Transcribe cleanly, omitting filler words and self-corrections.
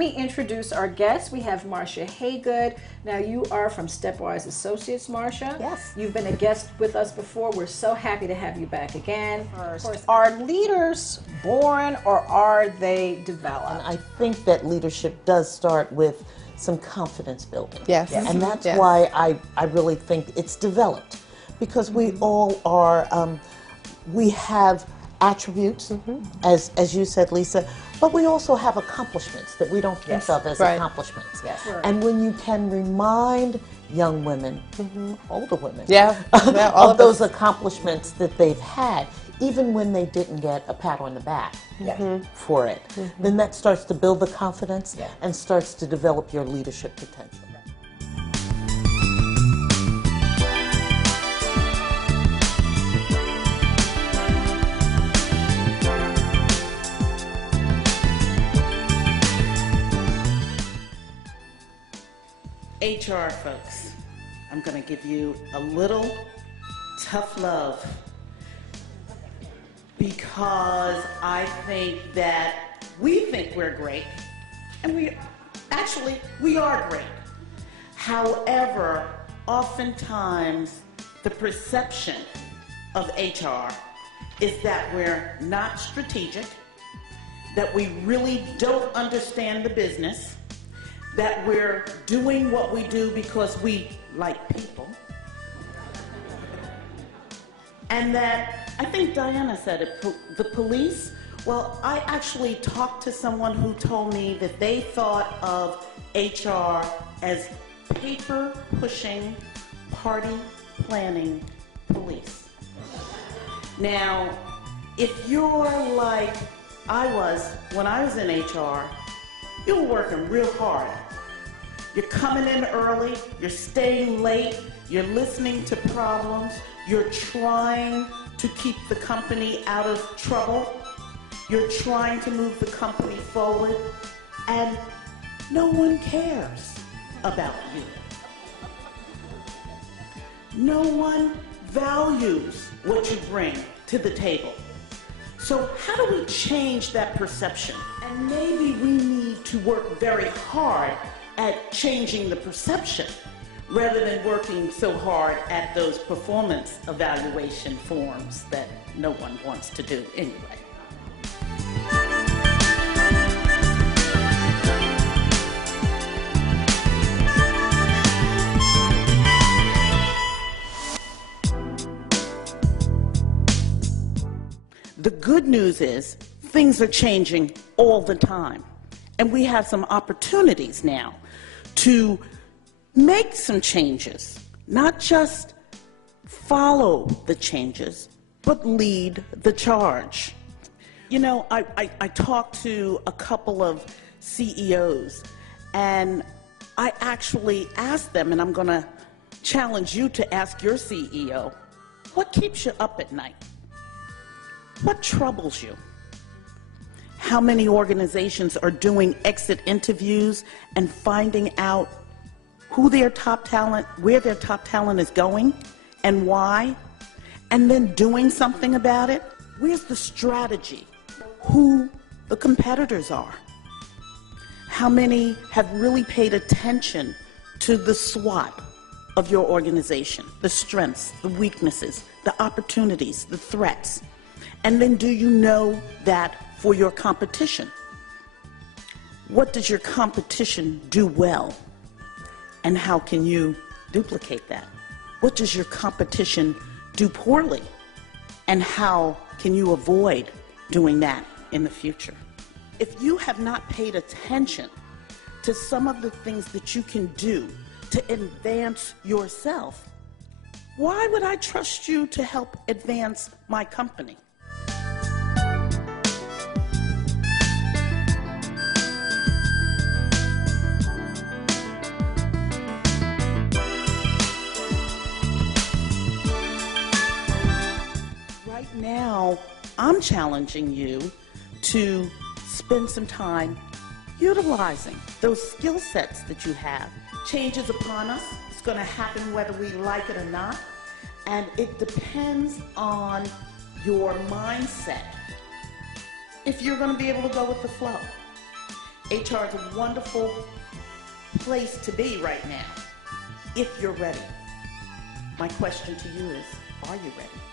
me introduce our guest. We have Marsha Haygood. Now, you are from StepWise Associates, Marsha. Yes. You've been a guest with us before. We're so happy to have you back again. First, are leaders born or are they developed? And I think that leadership does start with some confidence building. Yes. And that's Yes. why I really think it's developed. Because we all are, we have attributes, as you said, Lisa, but we also have accomplishments that we don't think of as accomplishments. Yes. Right. And when you can remind young women, older women, all of those accomplishments that they've had, even when they didn't get a pat on the back for it, then that starts to build the confidence and starts to develop your leadership potential. HR folks, I'm going to give you a little tough love because I think that we think we're great, and we are great. However, oftentimes the perception of HR is that we're not strategic, that we really don't understand the business, that we're doing what we do because we like people, and that, I think Diana said it, the police, well, I actually talked to someone who told me that they thought of HR as paper-pushing, party-planning police. Now, if you're like I was when I was in HR, you're working real hard. You're coming in early, you're staying late, you're listening to problems, you're trying to keep the company out of trouble, you're trying to move the company forward, and no one cares about you. No one values what you bring to the table. So how do we change that perception? And maybe we need to work very hard at changing the perception rather than working so hard at those performance evaluation forms that no one wants to do anyway. The good news is things are changing all the time, and we have some opportunities now to make some changes, not just follow the changes, but lead the charge. You know, I talked to a couple of CEOs, and I actually asked them, and I'm going to challenge you to ask your CEO, what keeps you up at night? What troubles you? How many organizations are doing exit interviews and finding out who their top talent, where their top talent is going and why, and then doing something about it? Where's the strategy? Who the competitors are? How many have really paid attention to the SWOT of your organization, the strengths, the weaknesses, the opportunities, the threats? And then do you know that for your competition? What does your competition do well? And how can you duplicate that? What does your competition do poorly? And how can you avoid doing that in the future? If you have not paid attention to some of the things that you can do to advance yourself, why would I trust you to help advance my company? Right now, I'm challenging you to spend some time utilizing those skill sets that you have. Change is upon us. It's going to happen whether we like it or not. And it depends on your mindset if you're going to be able to go with the flow. HR is a wonderful place to be right now, if you're ready. My question to you is, are you ready?